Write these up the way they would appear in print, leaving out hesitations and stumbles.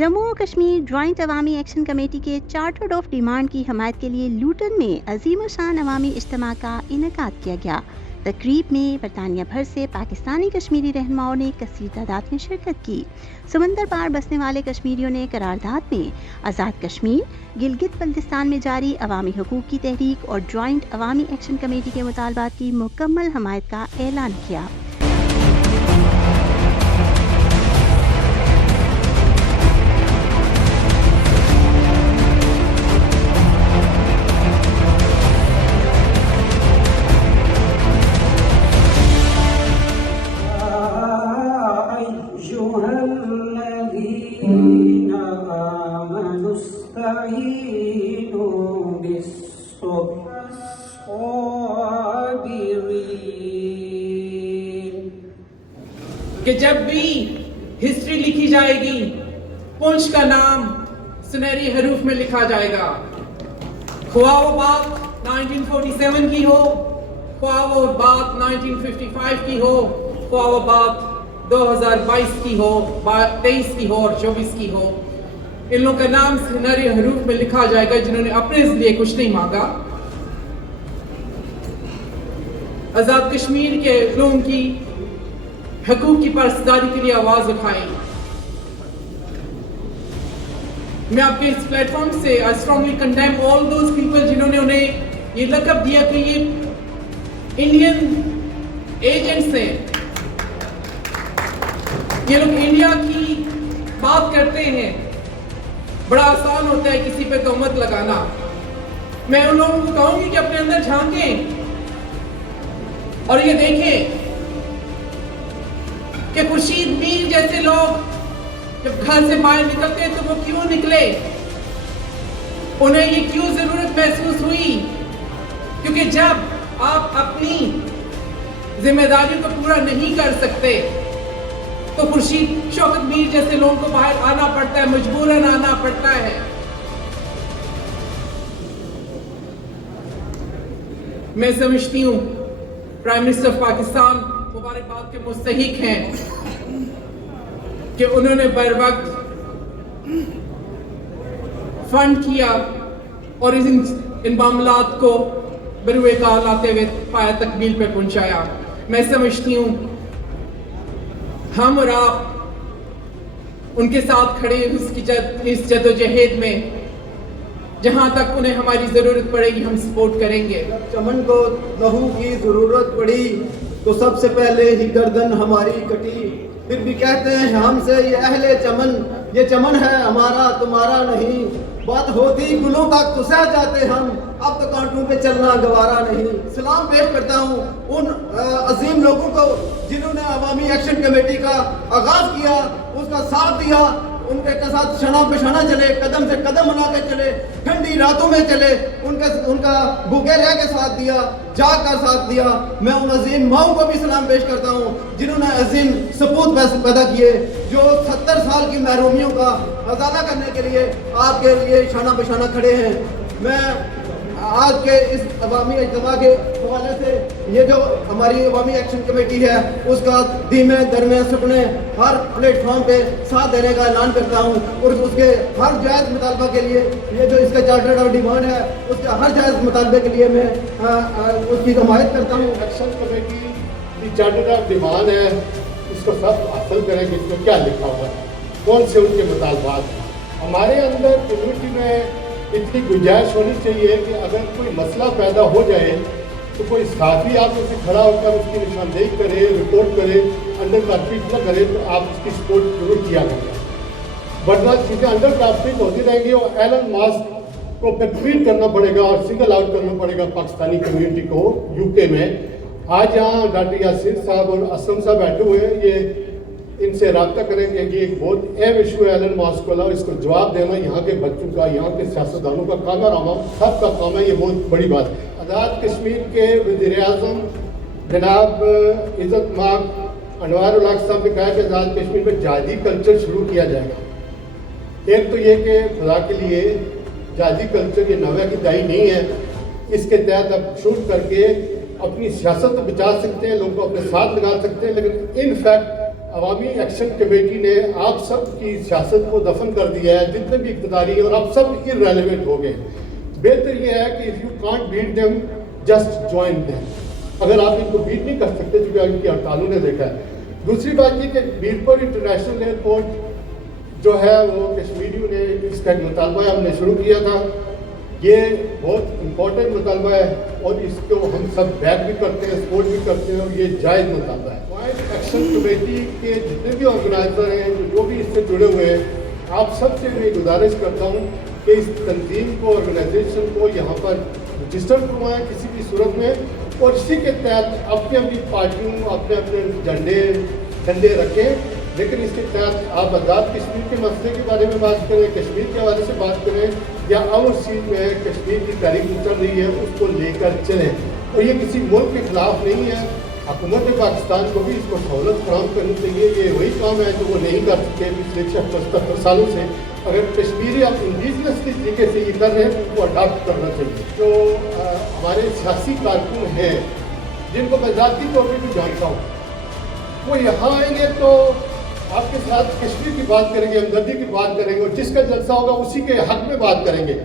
جموں و کشمیر جوائنٹ عوامی action committee کے چارٹرڈ آف ڈیمانڈ کی حمایت کے لیے لوٹن میں عظیم الشان عوامی اجتماع کا انعقاد کیا گیا۔ تقریب میں برطانیہ بھر سے پاکستانی کشمیری رہنماؤں نے کثیر تعداد میں شرکت کی۔ سمندر پار بسنے والے کشمیریوں نے قرارداد میں آزاد کشمیر، گلگت بلتستان میں جاری عوامی حقوق کی تحریک اور جوائنٹ عوامی ایکشن کمیٹی کے مطالبات کی مکمل حمایت کا اعلان کیا۔ کہ جب بھی ہسٹری لکھی جائے گی پونچھ کا نام سنہری حروف میں لکھا جائے گا، خواہ وہ بات 1947 کی ہو، خواہ وہ بات 1955 کی ہو، خواہ وہ بات 2022 کی ہو، 23 کی ہو اور 24 کی ہو، ان لوگوں کا نام سنہری حروف میں لکھا جائے گا جنہوں نے اپنے لیے کچھ نہیں مانگا، آزاد کشمیر کے لوگوں کی حقوق کی پاسداری کے لیے آواز اٹھائی۔ میں آپ کے اس پلیٹ فارم سے I strongly condemn all those people جنہوں نے انہیں یہ لقب دیا کہ یہ انڈین ایجنٹس ہیں، یہ لوگ انڈیا کی بات کرتے ہیں۔ بڑا آسان ہوتا ہے کسی پہ تہمت لگانا۔ میں ان لوگوں کو کہوں گی کہ اپنے اندر جھانکیں اور یہ دیکھیں کہ خورشید میر جیسے لوگ جب گھر سے باہر نکلتے ہیں تو وہ کیوں نکلے، انہیں یہ کیوں ضرورت محسوس ہوئی؟ کیونکہ جب آپ اپنی ذمہ داریوں کو پورا نہیں کر سکتے تو خورشید شوکت میر جیسے لوگوں کو باہر آنا پڑتا ہے، مجبوراً آنا پڑتا ہے۔ میں سمجھتی ہوں پرائم منسٹر آف پاکستان مبارکباد کے مستحق ہیں کہ انہوں نے بر وقت فنڈ کیا اور ان معاملات کو بروئے کار لاتے ہوئے پایہ تکمیل پہ پہنچایا۔ میں سمجھتی ہوں ہم اور آپ ان کے ساتھ کھڑے اس جد و جہد میں، جہاں تک انہیں ہماری ضرورت پڑے گی ہم سپورٹ کریں گے۔ چمن کو لہو کی ضرورت پڑی تو سب سے پہلے ہی گردن ہماری کٹی، پھر بھی کہتے ہیں ہم سے یہ اہل چمن، یہ چمن ہے ہمارا تمہارا نہیں، بات ہوتی گلوں تک تو سہ جاتے ہم، اب تو کانٹوں پہ چلنا گوارا نہیں۔ سلام پیش کرتا ہوں ان عظیم لوگوں کو جنہوں نے عوامی ایکشن کمیٹی کا آغاز کیا، اس کا ساتھ دیا، ان کے ساتھ شانہ پہ شانہ چلے، قدم سے قدم ملا کے چلے، ٹھنڈی راتوں میں چلے، ان کا بھوکے رہ کے ساتھ دیا، جاگ کر ساتھ دیا۔ میں ان عظیم ماؤں کو بھی سلام پیش کرتا ہوں جنہوں نے عظیم سپوت پیدا کیے، جو 70 سال کی محرومیوں کا ازالہ کرنے کے لیے آپ کے لیے شانہ پہ شانہ کھڑے ہیں۔ میں آج کے اس عوامی اجتماع کے حوالے سے یہ جو ہماری عوامی ایکشن کمیٹی ہے اس کا دھیمے درمے سپنے ہر پلیٹ فارم پہ ساتھ دینے کا اعلان کرتا ہوں، اور اس کے ہر جائز مطالبہ کے لیے یہ جو اس کا چارٹرڈ آف ڈیمانڈ ہے اس کے ہر جائز مطالبے کے لیے میں اس کی حمایت کرتا ہوں۔ ایکشن کمیٹی کی چارٹرڈ آف ڈیمانڈ ہے، اس کو سب حاصل کریں کہ اس میں کیا لکھا ہوا ہے، کون سے ان کے مطالبات ہیں۔ ہمارے اندر کمیونٹی میں اتنی گنجائش ہونی چاہیے کہ اگر کوئی مسئلہ پیدا ہو جائے تو کوئی صحافی آپ اسے کھڑا ہو کر اس کی نشاندہی کرے، رپورٹ کرے، انڈر کارپیٹ نہ کرے تو آپ اس کی سپورٹ ضرور کیا کریں، ورنہ چیزیں انڈر کارپیٹ ہوتی رہیں گی اور ایلن ماسک کو پھر ٹویٹ کرنا پڑے گا اور سنگل آؤٹ کرنا پڑے گا پاکستانی کمیونٹی کو یو کے میں۔ آج یہاں ڈاکٹر یاسین صاحب اور اسلم صاحب بیٹھے ہوئے ہیں، یہ ان سے رابطہ کریں گے کہ ایک بہت اہم ایشو ہے ایلن ماسک والا، اس کو جواب دینا یہاں کے بچوں کا، یہاں کے سیاستدانوں کا کام ہے، عوام سب کا کام ہے، یہ بہت بڑی بات ہے۔ آزاد کشمیر کے وزیر اعظم جناب عزت مآب انوار الحق صاحب نے کہا کہ آزاد کشمیر میں جہادی کلچر شروع کیا جائے گا۔ ایک تو یہ کہ خدا کے لیے جہادی کلچر یہ نوے کی دہائی نہیں ہے، اس کے تحت اب شروع کر کے اپنی سیاست کو بچا سکتے ہیں، لوگوں کو اپنے ساتھ لگا سکتے ہیں، لیکن ان فیکٹ عوامی ایکشن کمیٹی نے آپ سب کی سیاست کو دفن کر دیا ہے, جتنے بھی اقتداری ہیں, اور آپ سب irrelevant ہو گئے. بہتر یہ ہے کہ if you can't beat them, just join them. اگر آپ ان کو بیٹ نہیں کر سکتے, چونکہ ان کی ہڑتالوں نے دیکھا ہے. دوسری بات یہ کہ میرپور انٹرنیشنل ایئرپورٹ جو ہے وہ کشمیریوں نے اس کا مطالبہ ہم نے شروع کیا تھا. یہ بہت امپورٹنٹ مطالبہ ہے اور اس کو ہم سب بیک بھی کرتے ہیں, سپورٹ بھی کرتے ہیں, اور یہ جائز مطالبہ ہے. جوائنٹ ایکشن کمیٹی کے جتنے بھی آرگنائزر ہیں, جو بھی اس سے جڑے ہوئے ہیں, آپ سب سے میں گزارش کرتا ہوں کہ اس تنظیم کو, آرگنائزیشن کو یہاں پر رجسٹر کروائیں کسی بھی صورت میں, اور اسی کے تحت اپنی اپنی پارٹیوں, اپنے اپنے جھنڈے رکھیں. لیکن اس کے تحت آپ آزاد کشمیر کے مسئلے کے بارے میں بات کریں, کشمیر کے حوالے سے بات کریں, یا اوورسیز میں کشمیر کی تاریخ چل رہی ہے اس کو لے کر چلیں. اور یہ کسی ملک کے خلاف نہیں ہے. حکومت پاکستان کو بھی اس کو سہولت فراہم کرنی چاہیے. یہ وہی کام ہے جو وہ نہیں کر سکتے پچھلے 70 سالوں سے. اگر کشمیری اب انڈیجنسلی طریقے سے یہ کر رہے ہیں تو اڈاپٹ کرنا چاہیے. جو ہمارے سیاسی کارکن ہیں, جن کو میں ذاتی طور پہ بھی جانتا ہوں, وہ یہاں آئیں گے تو آپ کے ساتھ کشمیر کی بات کریں گے, ہمدردی کی بات کریں گے, اور جس کا جلسہ ہوگا اسی کے حق میں بات کریں گے.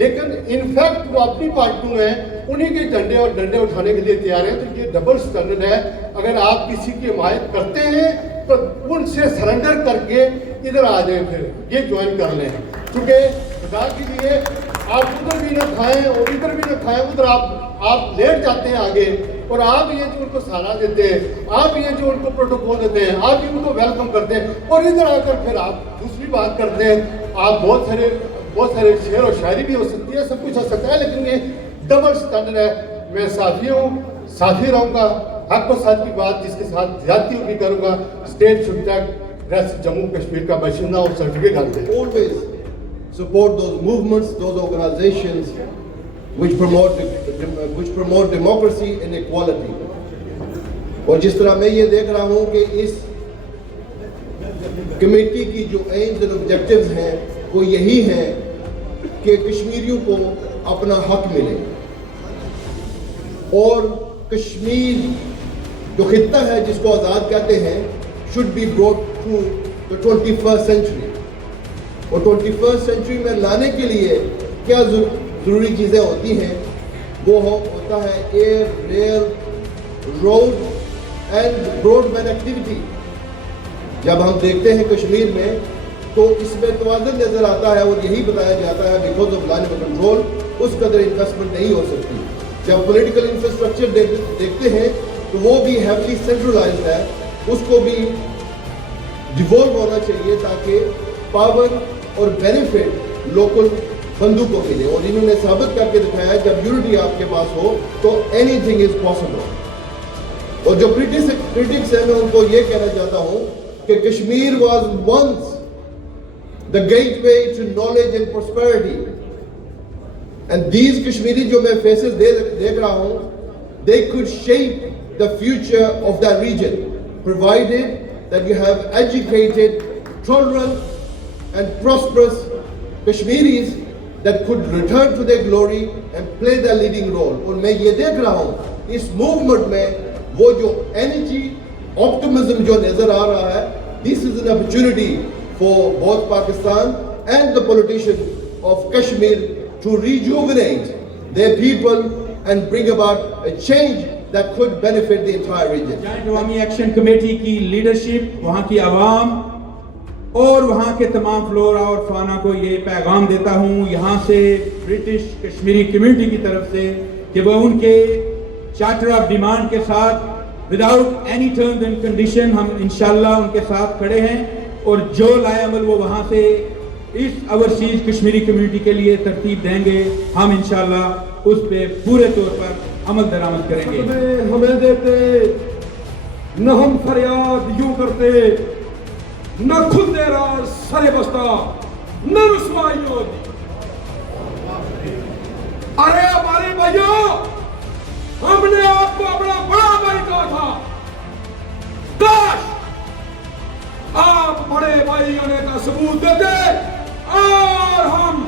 لیکن انفیکٹ وہ اپنی پارٹیوں ہیں, انہی کے جھنڈے اور ڈنڈے اٹھانے کے لیے تیار ہیں. تو یہ ڈبل اسٹینڈرڈ ہے. اگر آپ کسی کی حمایت کرتے ہیں تو ان سے سرنڈر کر کے ادھر آ جائیں, پھر یہ جوائن کر لیں. کیونکہ خدا کے لیے آپ ادھر بھی نہ کھائیں اور ادھر بھی نہ کھائیں, ادھر آپ لیٹ جاتے ہیں آگے, اور آپ یہ جو ان کو سہارا دیتے ہیں, آپ یہ جو ان کو پروٹوکول دیتے ہیں, آپ ان کو ویلکم کرتے ہیں, اور ادھر آ کر پھر آپ دوسری بات کرتے ہیں. آپ بہت سارے شعر و شاعری بھی ہو سکتی ہے, سب کچھ ہو سکتا ہے, لیکن یہ ڈبل اسٹینڈرڈ ہے. میں صافی رہوں گا. حق و ساتھ کی بات جس کے ساتھ زیادتی بھی کروں گا. State should take rest Jammu Kashmir کا باشندہ اور سرٹیفکیٹ حاصل ہے. Always support those movements, those organizations which promote democracy and equality. اور جس طرح میں یہ دیکھ رہا ہوں کہ اس کمیٹی کی جو ایمز اور آبجیکٹیوز ہیں وہ یہی ہیں کہ کشمیریوں کو اپنا حق ملے, اور کشمیر جو خطہ ہے جس کو آزاد کہتے ہیں should be brought to the 21st century. اور 21st century میں لانے کے لیے کیا ضروری چیزیں ہوتی ہیں, وہ ہوتا ہے air, rail, road and broadband activity. جب ہم دیکھتے ہیں کشمیر میں تو اس میں توازن نظر آتا ہے, اور یہی بتایا جاتا ہے because of line of control اس قدر انویسٹمنٹ نہیں ہو سکتی. جب پولیٹیکل انفراسٹرکچر دیکھتے ہیں تو وہ بھی ہیولی سینٹرلائزڈ ہے, اس کو بھی ڈیوولو ہونا چاہیے تاکہ پاور اور بینیفٹ لوکل بندوں کو ملے. اور انہوں نے ثابت کر کے دکھایا ہے جب یونٹی آپ کے پاس ہو تو اینی تھنگ از پاسبل. اور جو کرٹکس ہیں میں ان کو یہ کہنا چاہتا ہوں کہ Kashmir was once the gateway to knowledge and prosperity, and these Kashmiri جو میں faces دیکھ رہا ہوں, they could shape the future of that region provided that you have educated, tolerant and prosperous Kashmiris that could return to their glory and play their leading role. اور میں یہ دیکھ رہا ہوں اس موومنٹ میں وہ جو energy, optimism جو نظر آ رہا ہے, this is an opportunity for both Pakistan and the politicians of Kashmir to rejuvenate their people and bring about a change that could benefit the entire region. Joint عوامی action committee کی leadership, وہاں کی عوام اور وہاں کے تمام flora اور فانا کو یہ پیغام دیتا ہوں یہاں سے برٹش کشمیری کمیونٹی کی طرف سے کہ وہ ان کے چارٹر آف ڈیمانڈ کے ساتھ without any terms and condition ہم انشاءاللہ ان کے ساتھ کھڑے ہیں, اور جو لائے عمل وہ وہاں سے اس اوورسیز کشمیری کمیونٹی کے لیے ترتیب دیں گے, ہم انشاءاللہ اس پہ پورے طور پر عمل درآمد کریں گے. ہمیں دیتے نہ ہم فریاد یوں کرتے, نہ کھلتے راز سرے بستہ, نہ رسوائی ہوتی. ارے ہمارے بھائیوں, ہم نے آپ کو اپنا بڑا بھائی کہا تھا, کاش آپ بڑے بھائی ہونے کا ثبوت دیتے اور ہم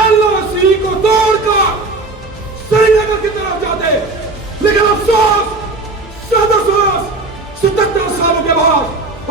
LOC کو توڑ کر سری نگر کی طرف جاتے. لیکن افسوس 77 سالوں کے بعد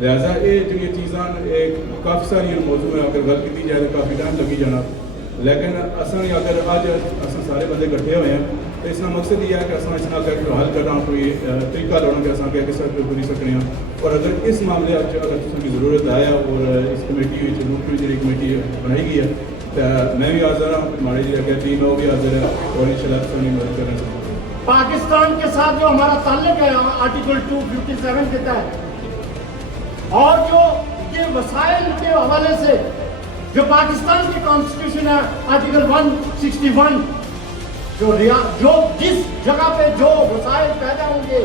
لہٰذا یہ جو چیزاں کافی ساری موضوع ہے اگر گل کی جائے تو کافی ٹائم لگی جانا لیکن اصل اگر اج اصل سارے بندے کٹھے ہوئے ہیں تو اس کا مقصد یہ ہے کہ اصل اس کا حل کرنا کوئی طریقہ لانا کہ اصل کس طرح کری سکتے ہیں اور اگر اس معاملے اگر کی ضرورت ہے اور اس کمیٹی لوٹری جی کمیٹی بنائی گئی ہے تو میں بھی حاضر ہوں ہمارے جی اگر ٹیم ہے وہ بھی حاضر ہے اور ان شاء اللہ سونی مدد کرنا چاہوں گا. پاکستان کے ساتھ جو ہمارا تعلق ہے آرٹیکل 257 کے تحت اور جو یہ وسائل کے حوالے سے جو پاکستان کی کانسٹیٹیوشن ہے آرٹیکل 161 جو جس جگہ پہ جو وسائل پیدا ہوں گے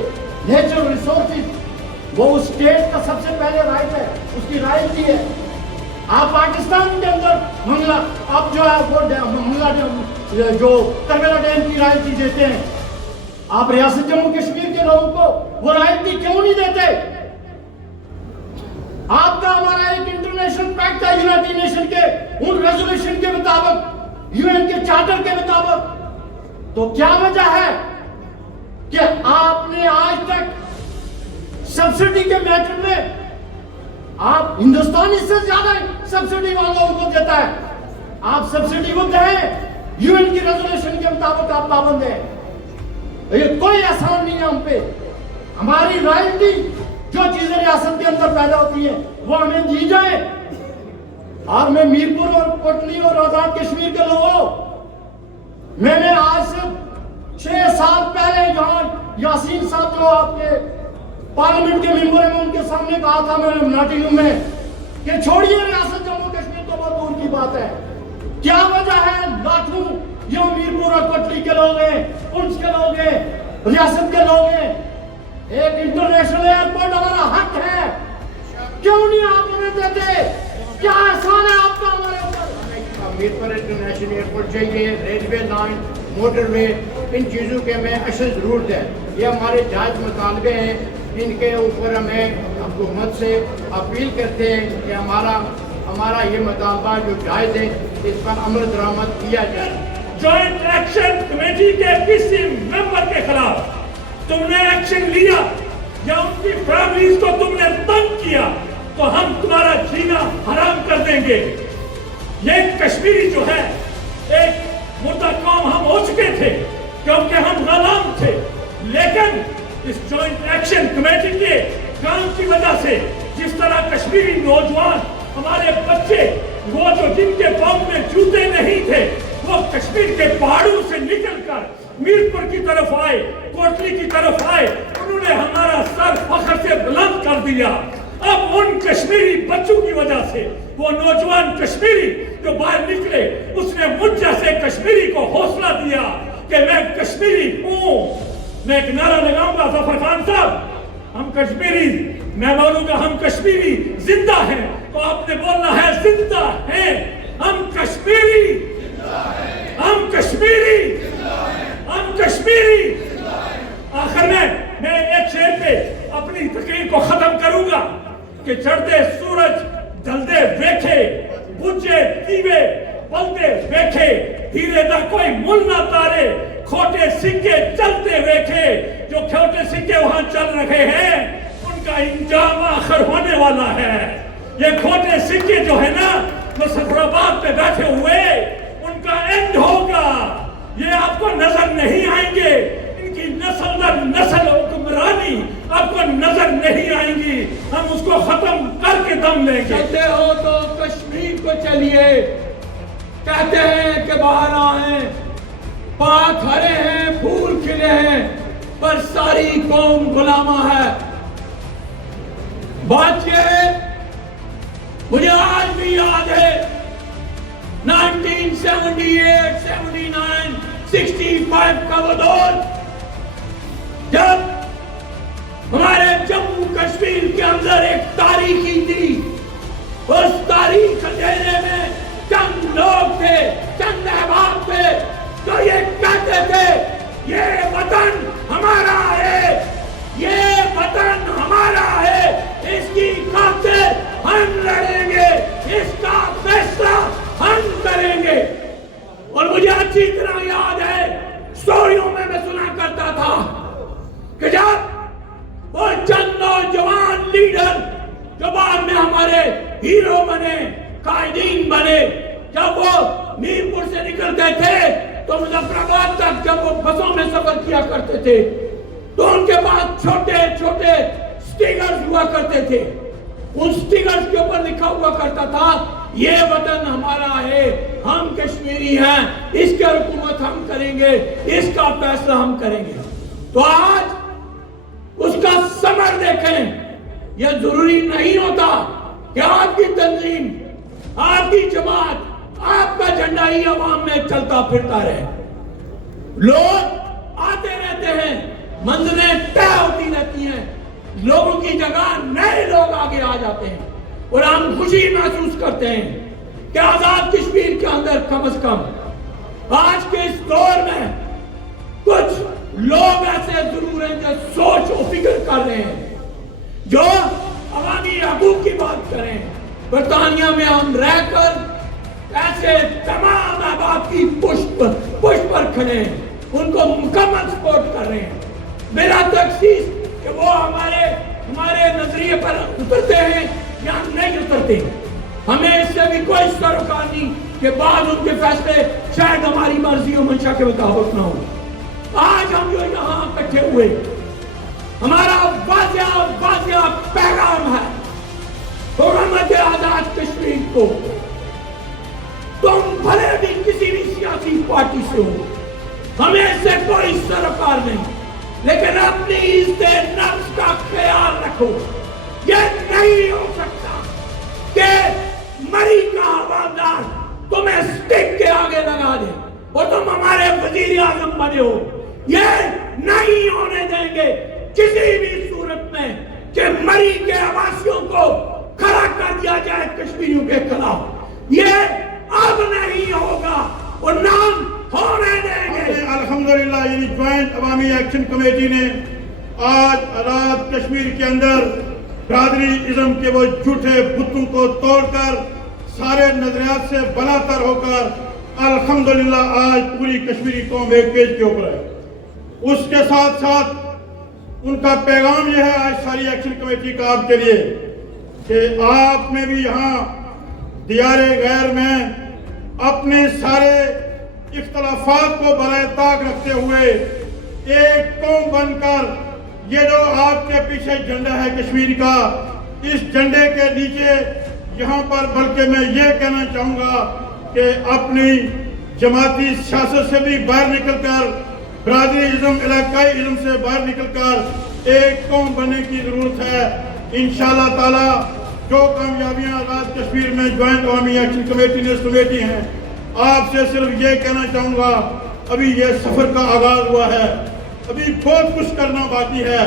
نیچرل ریسورسز وہ اس اسٹیٹ کا سب سے پہلے رائٹ ہے اس کی رائٹی ہے. آپ پاکستان کے اندر منگلہ آپ جو ہے وہ منگلہ جو تربیلا ڈیم کی رائٹی دیتے ہیں آپ ریاست جموں کشمیر کے لوگوں کو وہ رائٹی کیوں نہیں دیتے؟ آپ کا ہمارا ایک انٹرنیشنل پیکٹ ہے یونائٹڈ نیشن کے ان ریزولوشن کے مطابق یو این کے چارٹر کے مطابق تو کیا وجہ ہے کہ آپ نے آج تک سبسڈی کے میٹر میں آپ ہندوستان اس سے زیادہ سبسڈی والوں کو دیتا ہے آپ سبسڈی کو دیں یو این کی ریزولوشن کے مطابق آپ پابند ہیں. یہ کوئی احسان نہیں ہے ہم پہ. ہماری رائلٹی جو چیزیں ریاست کے اندر پیدا ہوتی ہیں وہ ہمیں دی جائے. اور میں میرپور اور کوٹلی اور آزاد کشمیر کے لوگوں میں نے آج سے 6 سال پہلے جہاں یاسین صاحب جو آپ کے پارلیمنٹ کے ممبر ہیں میں ان کے سامنے کہا تھا میں نے ناٹنگ میں کہ چھوڑیے ریاست جموں کشمیر تو بہت دور کی بات ہے. کیا وجہ ہے لاکھوں یہ میرپور اور کوٹلی کے لوگ ہیں پنچ کے لوگ ہیں ریاست کے لوگ ہیں ایک انٹرنیشنل ایئرپورٹ ہمارا حق ہے کیوں نہیں آپ انہیں دیتے؟ کیا احسان ہے آپ کا ہمارے اوپر؟ میرپور انٹرنیشنل ایئرپورٹ چاہیے ریلوے لائن موٹر وے ان چیزوں کے ہمیں اشد ضرورت ہے. یہ ہمارے جائز مطالبے ہیں ان کے اوپر ہمیں حکومت سے اپیل کرتے ہیں کہ ہمارا یہ مطالبہ جو جائز ہے اس پر عمل درآمد کیا جائے. جوائنٹ ایکشن کمیٹی کے کسی ممبر کے خلاف تم نے ایکشن لیا یا ان کی فیملیز کو تم نے تنگ کیا تو ہم تمہارا جینا حرام کر دیں گے. یہ کشمیری جو ہے ایک مردہ قوم ہم ہو چکے تھے کیونکہ ہم غلام تھے لیکن اس جوائنٹ ایکشن کمیٹی کے کام کی وجہ سے جس طرح کشمیری نوجوان ہمارے بچے وہ جو جن کے پاؤں میں جوتے نہیں تھے وہ کشمیر کے پہاڑوں سے نکل کر میرپور کی طرف آئے کوٹلی کی طرف آئے انہوں نے ہمارا سر فخر سے بلند کر دیا. اب ان کشمیری بچوں کی وجہ سے وہ نوجوان کشمیری جو باہر نکلے اس نے مجھ جیسے کشمیری کو حوصلہ دیا کہ میں کشمیری ہوں. میں ایک نعرہ لگاؤں گا ظفر خان صاحب ہم کشمیری میں بولوں گا ہم کشمیری زندہ ہیں تو آپ نے بولنا ہے زندہ ہیں ہم کشمیری ہم کشمیری ہم کشمیری. آخر میں ایک شعر پہ اپنی تقریر کو ختم کروں گا کہ چڑھتے سورج ڈلدے ویکھے بجھے دیوے پلتے ویکھے ہیرے دا کوئی مل نہ تارے کھوٹے سکے چلتے ویکھے. جو کھوٹے سکے وہاں چل رہے ہیں ان کا انجام آخر ہونے والا ہے. یہ کھوٹے سکے جو ہے نا مظفرآباد پہ بیٹھے ہوئے ان کا اینڈ ہوگا. یہ آپ کو نظر نہیں آئیں گے ان کی نسل در نسل حکمرانی آپ کو نظر نہیں آئیں گی. ہم اس کو ختم کر کے دم لیں گے. چلتے ہو تو کشمیر کو چلیے کہتے ہیں کہ باہر آئیں پاک ہرے ہیں پھول کھلے ہیں پر ساری قوم غلامہ ہے. بات یہ ہے مجھے آج بھی یاد ہے 1978, 79, 65 کا وہ دور جب ہمارے جموں کشمیر کے اندر ایک تاریخی تھی. اس تاریخ اندھیرے میں چند لوگ تھے چند احباب تھے تو یہ کہتے تھے یہ وطن ہمارا ہے یہ وطن ہمارا ہے اس کی خاطر ہم لڑیں گے اس کا فیصلہ ہم کریں گے. اور مجھے اچھی طرح یاد ہے سٹوریوں میں سنا کرتا تھا کہ جب وہ چند نوجوان لیڈر جو کرتے تھے تو مظفرآباد تک جب وہ بسوں میں سفر کیا کرتے تھے تو ان کے پاس چھوٹے چھوٹے سٹیکرز ہوا کرتے تھے. ان سٹیکرز کے اوپر لکھا ہوا کرتا تھا یہ وطن ہمارا ہے, ہم کشمیری ہیں, اس کی حکومت ہم کریں گے, اس کا فیصلہ ہم کریں گے. تو آج اس کا ثمر دیکھیں. یہ ضروری نہیں ہوتا کہ آپ کی تنظیم, آپ کی جماعت, آپ کا جھنڈا ہی عوام میں چلتا پھرتا رہے. لوگ آتے رہتے ہیں, منزلیں طے ہوتی رہتی ہیں, لوگوں کی جگہ نئے لوگ آگے آ جاتے ہیں, اور ہم خوشی محسوس کرتے ہیں کہ آزاد کشمیر کے اندر کم از کم آج کے اس دور میں کچھ لوگ ایسے ضرور ہیں جو سوچ و فکر کر رہے ہیں, جو عوامی حقوق کی بات کریں. برطانیہ میں ہم رہ کر ایسے تمام احباب کی پشت پر کھڑے ہیں, ان کو مکمل سپورٹ کر رہے ہیں بلا تخصیص کہ وہ ہمارے نظریے پر اترتے ہیں یا نہیں اترتے. ہمیں اس سے بھی کوئی سروکار نہیں کہ بعض ان کے فیصلے شاید ہماری مرضی و منشا کے مطابق نہ ہو. آج ہم جو یہاں اکٹھے ہوئے, ہمارا واضح پیغام ہے حکومت آزاد کشمیر کو, تم بھلے بھی کسی بھی سیاسی پارٹی سے ہو, ہمیں اس سے کوئی سروکار نہیں, لیکن اپنی عزت نفس کا خیال رکھو. یہ نہیں ہو سکتا کہ مری کا حوالدار تمہیں سٹک کے آگے لگا دے اور تم ہمارے وزیر اعظم بنے ہو. یہ نہیں ہونے دیں گے کسی بھی صورت میں کہ مری کے آواسیوں کو کھڑا کر دیا جائے کشمیریوں کے خلاف. یہ اب نہیں ہوگا اور نام ہونے دیں گے. الحمدللہ یعنی جوائنٹ عوامی ایکشن کمیٹی نے آج آزاد کشمیر کے اندر برادری ازم کے وہ جھوٹے بتوں کو توڑ کر سارے نظریات سے بلا تر ہو کر الحمدللہ آج پوری کشمیری قوم ایک پیج کے اوپر ہے. اس کے ساتھ ساتھ ان کا پیغام یہ ہے آج ساری ایکشن کمیٹی کا آپ کے لیے کہ آپ نے بھی یہاں دیار غیر میں اپنے سارے اختلافات کو برائے طاق رکھتے ہوئے ایک قوم بن کر یہ جو آپ کے پیچھے جھنڈا ہے کشمیر کا, اس جھنڈے کے نیچے یہاں پر بلکہ میں یہ کہنا چاہوں گا کہ اپنی جماعتی سیاست سے بھی باہر نکل کر, برادری ازم, علاقائی ازم سے باہر نکل کر ایک قوم بننے کی ضرورت ہے. انشاءاللہ تعالی جو کامیابیاں آزاد کشمیر میں جوائنٹ عوامی ایکشن کمیٹی نے سمیٹی ہیں, آپ سے صرف یہ کہنا چاہوں گا ابھی یہ سفر کا آغاز ہوا ہے, ابھی بہت کچھ کرنا باقی ہے.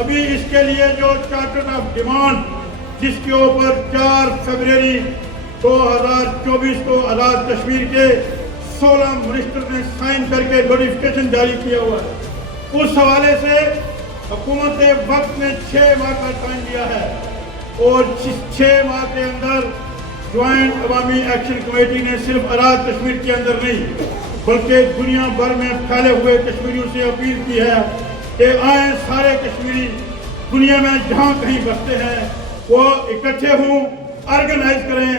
ابھی اس کے لیے جو چارٹر آف ڈیمانڈ جس کے اوپر 4 فروری 2024 کو آزاد کشمیر کے 16 منسٹر نے سائن کر کے نوٹیفکیشن جاری کیا ہوا ہے, اس حوالے سے حکومت وقت نے 6 ماہ کا ٹائم دیا ہے اور 6 ماہ کے اندر جوائنٹ عوامی ایکشن کمیٹی نے صرف آزاد کشمیر کے اندر نہیں بلکہ دنیا بھر میں پھیلے ہوئے کشمیریوں سے اپیل کی ہے کہ آئیں سارے کشمیری دنیا میں جہاں کہیں بستے ہیں وہ اکٹھے ہوں, آرگنائز کریں.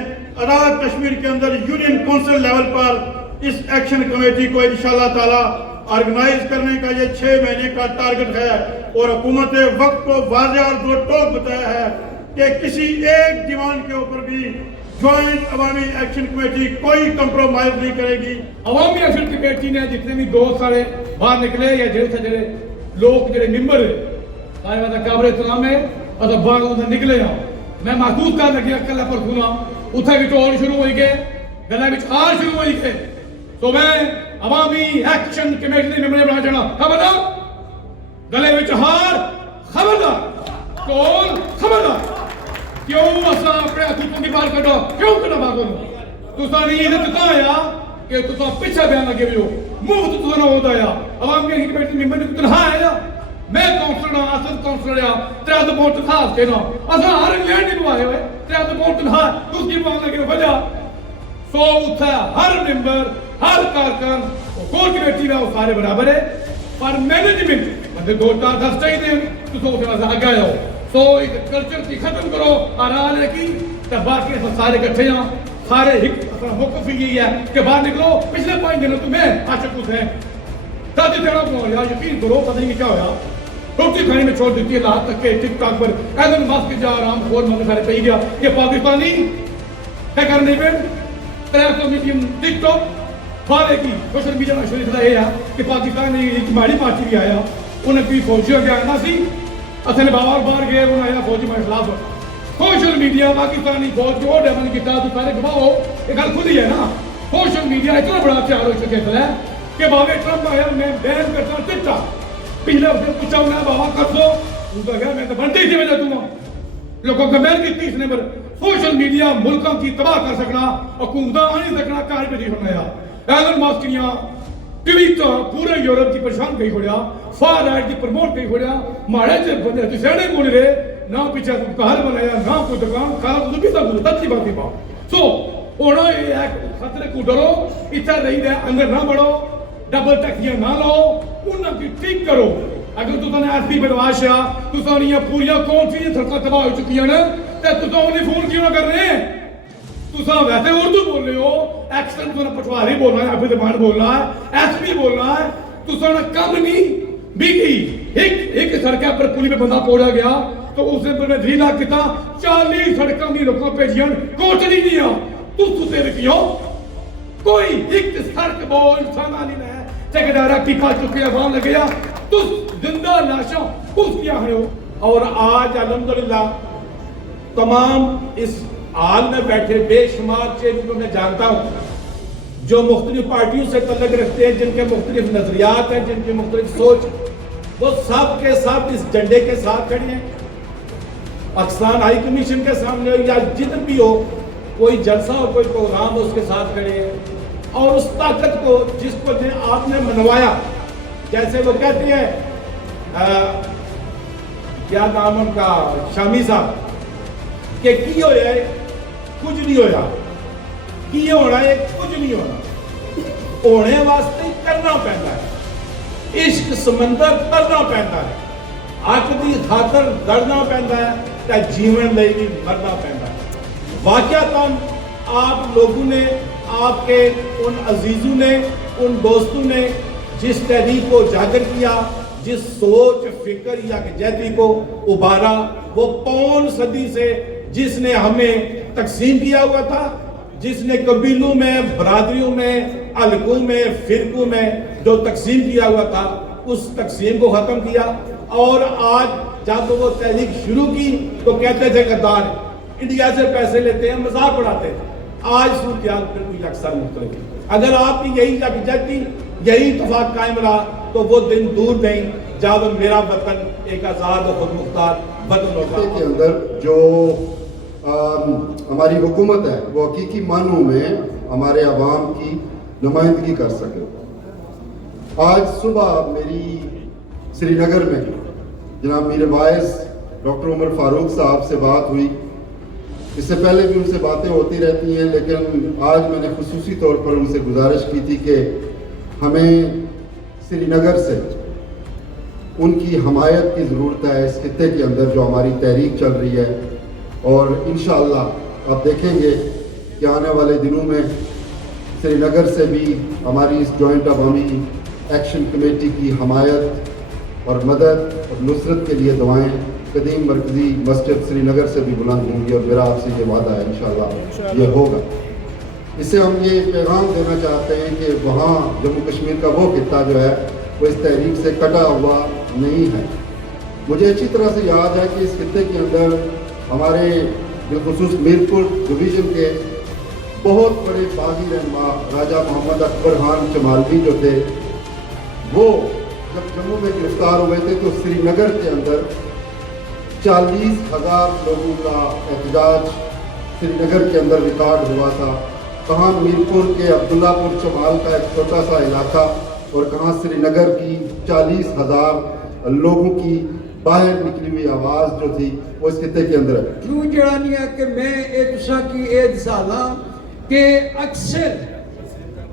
آزاد کشمیر کے اندر یونین کونسل لیول پر اس ایکشن کمیٹی کو انشاءاللہ تعالی آرگنائز کرنے کا یہ 6 مہینے کا ٹارگٹ ہے اور حکومت وقت کو واضح اور دو ٹوک بتایا ہے کہ کسی ایک ڈیمانڈ کے اوپر بھی جوائنٹ عوامی ایکشن کمیٹی کوئی کمپرومائز نہیں کرے گی. عوامی ایکشن کمیٹی نے جتنے بھی دوست سارے باہر نکلے یا جڑے لوگ جڑے ممبر سارے والا قابل احترام ہے اور باہر سے نکلے ہیں. میں محسوس کر لگیا کل پر سنا اتھے بھی ٹول شروع ہوئی گئے, گلے بھی ہار شروع ہوئی گئے. تو میں عوامی ایکشن کمیٹی نے ممبر بنا چاہنا خبردار, گلے بھی ہار خبردار, ٹول خبردار. کیوں اسا اپنے حقوقوں کی بار کٹو, کیوں کرنا باغوں تسا نہیں عزت دتا آیا کہ تسا پیچھے بیان لگے ہوئے ہو, مفت تسا نہ ہوتا آیا. عوامی ایکشن کمیٹی ممبر نے تنہا آیا, میں کونسلر ہاں, اسد کونسلر ہاں, 3 پاؤنڈ تنخواہ دینا اسا ہر انگلینڈ نہیں بوائے ہوئے 3 پاؤنڈ تنخواہ اس کی پاؤنڈ لگے وجہ. سو اتھا ہر ممبر ہر کارکن کور کمیٹی میں وہ سارے برابر ہے, پر مینجمنٹ مطلب 2-4-10 چاہیے دیں تو سو سے آگے آیا ہو. سو ایک کلچر کی ختم کرو آرال ہے کی تب باقی سارے کٹھے ہیں, سارے موقف ہی یہی ہے کہ باہر نکلو. پچھلے 5 دنوں تو میں عاشق حسین دادی تیرا کو یار یقین کرو پتہ نہیں کیا ہوا. روٹی کھانے میں چھوڑ دیتی ہے لاہور تک کے ٹک ٹاک پر ایلن ماسک جا آرام خور مانگے سارے پہ گیا. یہ پاکستانی ہے کرنے پہ 300 ملین ٹک ٹاک بارے کی سوشل میڈیا میں شروع کیا ہے کہ پاکستان نے ایک ماڑی پارٹی بھی آیا انہیں کوئی فوجی ہو گیا نہ سی اصل بابا باہر گئے انہیں آیا فوجی میں خلاف سوشل میڈیا پاکستانی فوج جو ڈیمن کی تو سارے گواہ ہو یہ گل کھلی ہے نا. سوشل میڈیا اتنا بڑا ہتھیار ہو چکے ہے کہ بابے ٹرمپ آیا میں بین کرتا ہوں ٹک ٹاک. پچھلے ہفتے پوچھا انہیں بابا کر دو ان کا کہا میں تو بنتی تھی وجہ دوں لوگوں کا میل کی اس نے پر سوشل میڈیا ملکوں کی تباہ کر سکنا حکومتیں آ نہیں سکنا کار پہ نہیں سنایا. ایلن ماسک کیا ٹویٹر پورے یورپ کی پریشان کہیں چھوڑیا فار رائٹ کی پروموٹ کہیں چھوڑیا ماڑے سے بندے سیڑے کو نہیں رہے نہ پیچھے گھر بنایا نہ کوئی دکان کھانا تو بھی سب تب کی بات نہیں پاؤ. سو ہونا یہ ہے خطرے کو ڈرو ادھر رہی رہے اندر نہ بڑھو ڈبل ٹیکسیاں نہ لاؤ انہوں کی ٹھیک کرو. اگر تو نے ایس پی بدماش آ تو یہ پوریا کون سی سڑکیں تباہ ہو چکی ہیں نا تو انہیں فون کیوں نہ کر رہے ہیں. تو ویسے اردو بول رہے ہو ایکسن تو پٹواری بول رہا ہے ابھی زبان بول رہا ہے ایس پی بول رہا ہے تو کم نہیں بیگی ایک سڑکیں پر پولی پہ بندہ پوڑا گیا تو اس نے پر 3 لاکھ کتا 40 سڑکوں میں لوگوں پہ جیان کوٹ نہیں دیا تو ستے رکھیو کوئی ایک سڑک بول انسانہ نہیں ہے ٹھیکیدارا ٹیکا چکے عوام لگے گیا تو زندہ لاشوں اس کیا ہے. اور آج الحمدللہ تمام اس حال میں بیٹھے بے شمار چیز کو میں جانتا ہوں جو مختلف پارٹیوں سے تعلق رکھتے ہیں جن کے مختلف نظریات ہیں جن کی مختلف سوچ وہ سب کے سب اس جھنڈے کے ساتھ کھڑے ہیں. پاکستان ہائی کمیشن کے سامنے ہو یا جدھر بھی ہو کوئی جلسہ ہو کوئی پروگرام ہو اس کے ساتھ کھڑے ہیں. اور اس طاقت کو جس کو آپ نے منوایا جیسے وہ کہتے ہیں کیا نام ان کا شامی صاحب کہ کی ہو جائے کچھ نہیں ہویا کی ہونا ہے کچھ نہیں ہونا ہونے واسطے کرنا پہنتا ہے. عشق سمندر ترنا پہنتا ہے حق دی خاطر لڑنا پہنتا ہے تے جیون لئی بھی مرنا پہنتا ہے. واقعتاً آپ لوگوں نے آپ کے ان عزیزوں نے ان دوستوں نے جس تحریک کو اجاگر کیا جس سوچ فکر یا جہتی کو ابھارا وہ 5 صدی سے جس نے ہمیں تقسیم کیا ہوا تھا جس نے قبیلوں میں برادریوں میں حلقوں میں فرقوں میں جو تقسیم کیا ہوا تھا اس تقسیم کو ختم کیا. اور آج جب وہ تحریک شروع کی تو کہتے تھے غدار انڈیا سے پیسے لیتے ہیں مذاق اڑاتے تھے. آج صورتحال بالکل اکثر مختلف ہے. اگر آپ کی یہی یکجہتی یہی اتفاق قائم رہا تو وہ دن دور نہیں جب میرا وطن ایک آزاد و خود مختار وطن ہوگا. کے اندر جو ہماری حکومت ہے وہ حقیقی معنوں میں ہمارے عوام کی نمائندگی کر سکے. آج صبح میری سری نگر میں جناب میر باعث ڈاکٹر عمر فاروق صاحب سے بات ہوئی. اس سے پہلے بھی ان سے باتیں ہوتی رہتی ہیں لیکن آج میں نے خصوصی طور پر ان سے گزارش کی تھی کہ ہمیں سری نگر سے ان کی حمایت کی ضرورت ہے اس خطے کے اندر جو ہماری تحریک چل رہی ہے. اور انشاءاللہ آپ دیکھیں گے کہ آنے والے دنوں میں سری نگر سے بھی ہماری اس جوائنٹ عوامی ایکشن کمیٹی کی حمایت اور مدد اور نصرت کے لیے دعائیں قدیم مرکزی مسجد سری نگر سے بھی بلند ہوں گی. اور میرا آپ سے یہ وعدہ ہے انشاءاللہ یہ ہوگا. اس سے ہم یہ پیغام دینا چاہتے ہیں کہ وہاں جموں کشمیر کا وہ خطہ جو ہے وہ اس تحریک سے کٹا ہوا نہیں ہے. مجھے اچھی طرح سے یاد ہے کہ اس خطے کے اندر ہمارے بالخصوص میرپور ڈویژن کے بہت بڑے باغی رہنما راجہ محمد اکبر خان چمالوی جو تھے وہ جب جموں میں گرفتار ہوئے تھے تو سری نگر کے اندر 40,000 لوگوں کا احتجاج سری نگر کے اندر ریکارڈ ہوا تھا. کہاں میرپور کے عبداللہ پور چمال کا ایک چھوٹا سا علاقہ اور کہاں سری نگر کی 40,000 لوگوں کی باہر نکلی ہوئی آواز جو تھی وہ اس خطے کے اندر ہے. کیوں جڑانی ہے کہ میں ایتسا کی اید سالا کہ اکثر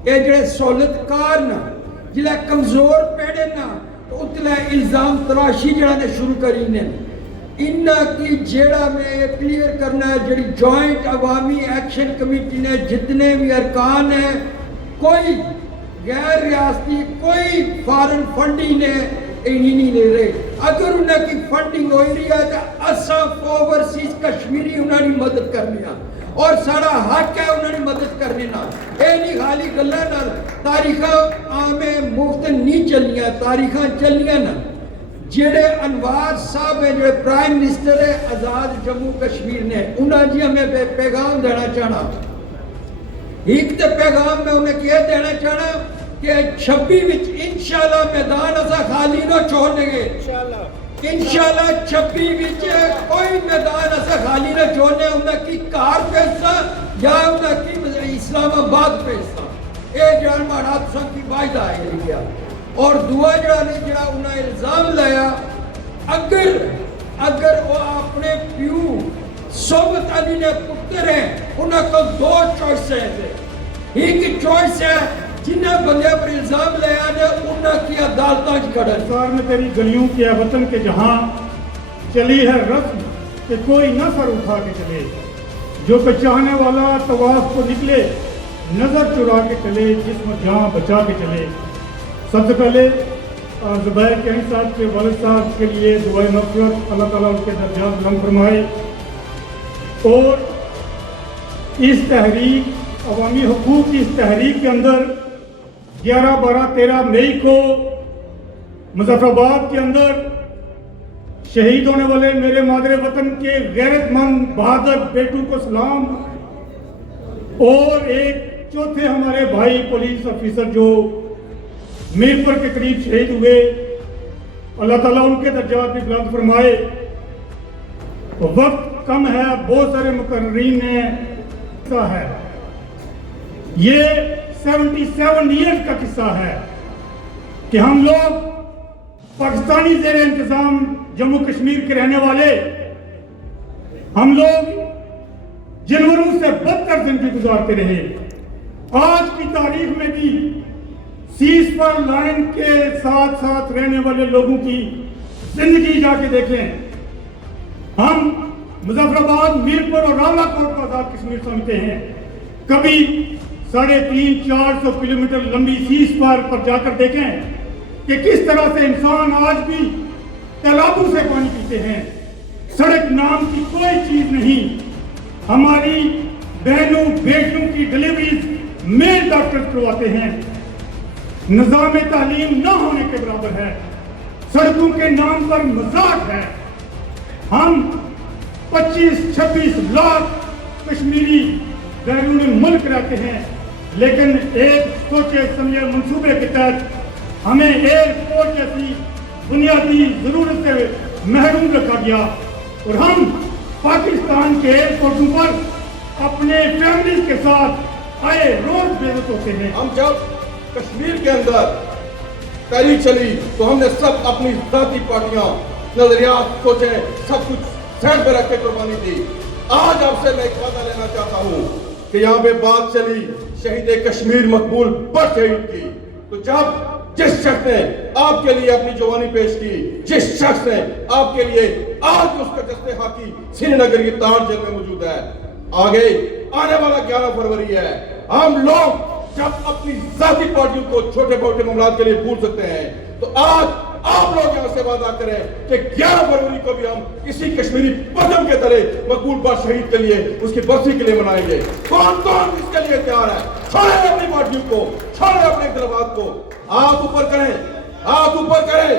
اے جڑے سہولت کار نا جلے کمزور پیڑے نا تو اتلے الزام تلاشی جڑا نے شروع کری نے انہاں کی جیڑا میں یہ کلیئر کرنا ہے جڑی جوائنٹ عوامی ایکشن کمیٹی نے جتنے بھی ارکان ہیں کوئی غیر ریاستی کوئی فارن فنڈنگ نے نہیں لے رہے. اگر انہاں کی فنڈنگ ہوئی رہی ہے تو اساں اوورسیز کشمیری انہاں کی مدد کرنی ہے اور سارا حق ہے انہوں نے مدد کرنے نا. اے نہیں خالی گلاں نال تاریخاں آمیں مفت نہیں چلیاں, تاریخاں چلیاں نا. جڑے انوار صاحب ہیں جڑے پرائم منسٹر ہے آزاد جموں کشمیر نے انہاں جی ہمیں پیغام دینا چاہنا. ایک تے پیغام میں انہیں کیا دینا چاہنا کہ 26 وچ انشاءاللہ میدان اسا خالی نہ چھوڑیں گے. انشاءاللہ 26 وچ کوئی میدان اسا خالی نہ چھوڑنے. انہاں کی کار پیسہ یا انہاں کی اسلام آباد پیسہ اے جان مارا تساں کی وعدہ ہے گیا. اور دعا جڑا نے جڑا انہاں الزام لایا اگر وہ اپنے پیو صحبت علی نے پتر ہیں انہاں کو دو چوائس ہے. ایک چوائس ہے جنہیں بندے پر الزام لیا نے انہاں کی عدالتاں کھڑا. سار میں تیری گلیوں کے وطن کے جہاں چلی ہے رسم کہ کوئی نہ سر اٹھا کے چلے. جو پہچانے والا طواف کو نکلے نظر چرا کے چلے جسم جہاں بچا کے چلے. سب سے پہلے زبیر کہیں صاحب کے والد صاحب کے لیے دعائے مغفرت, اللہ تعالیٰ ان کے درجات بلند فرمائے. اور اس تحریک عوامی حقوق کی اس تحریک کے اندر 11, 12, 13 مئی کو مظفر آباد کے اندر شہید ہونے والے میرے مادر وطن کے غیرت مند بہادر بیٹوں کو سلام. اور ایک چوتھے ہمارے بھائی پولیس افیسر جو میرپور کے قریب شہید ہوئے, اللہ تعالیٰ ان کے درجات بھی بلند فرمائے. وقت کم ہے, بہت سارے مقررین نے قصہ ہے. یہ 77 ایئرز کا قصہ ہے کہ ہم لوگ پاکستانی زیر انتظام جموں کشمیر کے رہنے والے ہم لوگ جانوروں سے بدتر زندگی گزارتے رہے. آج کی تاریخ میں بھی سیز فائر لائن کے ساتھ ساتھ رہنے والے لوگوں کی زندگی جا کے دیکھیں. ہم مظفر آباد, میرپور اور راولہ کوٹ کو آزاد کشمیر سمجھتے ہیں. کبھی 350-400 کلومیٹر لمبی سیز فائر پر جا کر دیکھیں کہ کس طرح سے انسان آج بھی تالابوں سے پانی پیتے ہیں. سڑک نام کی کوئی چیز نہیں. ہماری بہنوں بیٹوں کی ڈلیوریز میل ڈاکٹر کرواتے ہیں. نظام تعلیم نہ ہونے کے برابر ہے. سڑکوں کے نام پر مذاق ہے. ہم 25-26 لاکھ کشمیری بیرون ملک رہتے ہیں, لیکن ایک سوچے سمجھے منصوبے کے تحت ہمیں ایئرپورٹ جیسی بنیادی ضرورت سے محروم رکھا گیا اور ہم پاکستان کے ایئرپورٹوں پر اپنے فیملیز کے ساتھ آئے روز بے عزت ہوتے ہیں. ہم جب کشمیر کے اندر تحریک چلی تو ہم نے سب اپنی ذاتی پارٹیاں, نظریات, سوچیں, سب کچھ سائڈ پہ رکھ کے قربانی دی. آج آپ سے میں ایک وعدہ لینا چاہتا ہوں کہ یہاں پہ بات چلی شہید کشمیر مقبول بٹ شہید کی, تو جب جس شخص نے آپ کے لیے اپنی جوانی پیش کی, جس شخص نے آپ کے لیے آج اس کا جستے خاکی سری نگر کی تار جیل میں موجود ہے, آگے آنے والا 11 فروری ہے. ہم لوگ جب اپنی ذاتی پارٹیوں کو چھوٹے موٹے معاملات کے لیے بھول سکتے ہیں, تو آج آپ لوگ یہاں سے وعدہ کریں کہ 11 فروری کو بھی ہم اسی کشمیری پدم کے طرح مقبول بٹ شہید کے لیے اس کی برسی کے لیے منائیں گے. کون کون اس کے لیے تیار ہے؟ چھوڑیں اپنی پارٹیوں کو, چھوڑیں اپنے اختلافات کو, ہاتھ اوپر کریں, ہاتھ اوپر کریں.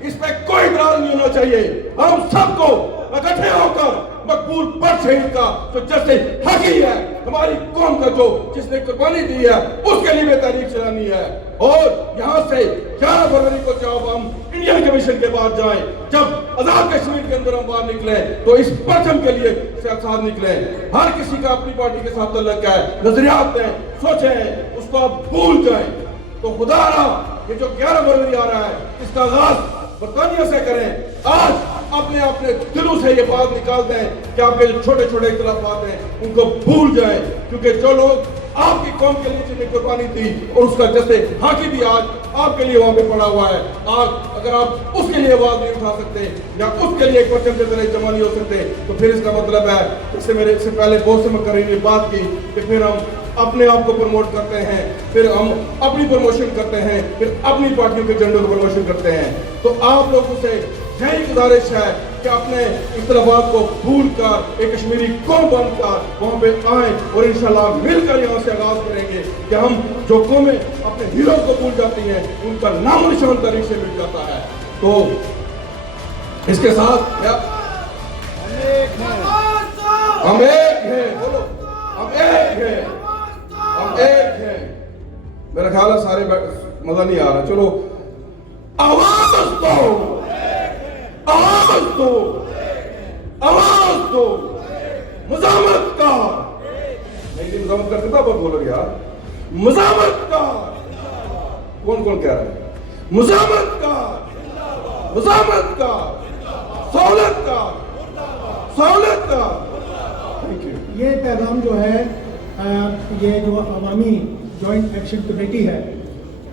اس پہ کوئی اعتراض نہیں ہونا چاہیے. ہم سب کو اکٹھے ہو کر مقبول بٹ شہید کا جو جسے حقی ہے, ہماری قوم کا جو جس نے قربانی دی ہے, اس کے لیے بھی تحریک چلانی ہے. اور یہاں سے 11 فروری کو جب ہم انڈین کمیشن کے بعد جائیں, جب آزاد کشمیر کے اندر ہم باہر نکلیں, تو اس پرچم کے لیے ساتھ نکلیں. ہر کسی کا اپنی پارٹی کے ساتھ تعلق ہے, نظریات ہیں, سوچیں ہیں, اس کو آپ بھول جائیں. تو خدا رہا یہ جو 11 فروری آ رہا ہے, اس کا آغاز برطانیہ سے کریں. آج اپنے دلوں سے یہ بات نکال دیں کہ آپ کے جو چھوٹے چھوٹے اختلافات ہیں ان کو بھول جائیں, کیونکہ جو لوگ آپ کی قوم کے لیے جس نے قربانی دی اور اس کا جیسے ہاکی بھی آج آپ کے لیے وہاں پہ پڑا ہوا ہے. آج اگر آپ اس کے لیے آواز نہیں اٹھا سکتے یا اس کے لیے ایک پرچم کے ذریعے جمع نہیں ہو سکتے تو پھر اس کا مطلب ہے جیسے میرے اس سے پہلے بہت سے مقررین نے بات کی کہ پھر ہم اپنے آپ کو پروموٹ کرتے ہیں, پھر ہم اپنی پروموشن کرتے ہیں, پھر اپنی پارٹیوں کے جھنڈوں کو پروموشن کرتے ہیں. تو آپ لوگوں سے یہی گزارش ہے کہ اپنے اختلافات کو بھول کر ایک کشمیری قوم بن کر وہاں پہ آئیں اور انشاءاللہ مل کر یہاں سے آغاز کریں گے کہ ہم جو قومیں اپنے ہیروز کو بھول جاتی ہیں ان کا نام و نشان تاریخ سے مل جاتا ہے. تو اس کے ساتھ ہم ایک ہیں, بولو ہم ایک ہیں, ہم ایک ہیں. میرا خیال ہے سارے مزہ نہیں آ رہا. چلو آواز دو, آواز دو, آواز دو, مزاحمت کا نہیں, مزاحمت کا کتنا بات بولو گے یار. مزاحمت کا کون کون کہہ رہا ہے؟ مزاحمت کا, مزاحمت کا, سہولت کا, سہولت کا. یہ پیغام جو ہے یہ جو عوامی جوائنٹ ایکشن کمیٹی ہے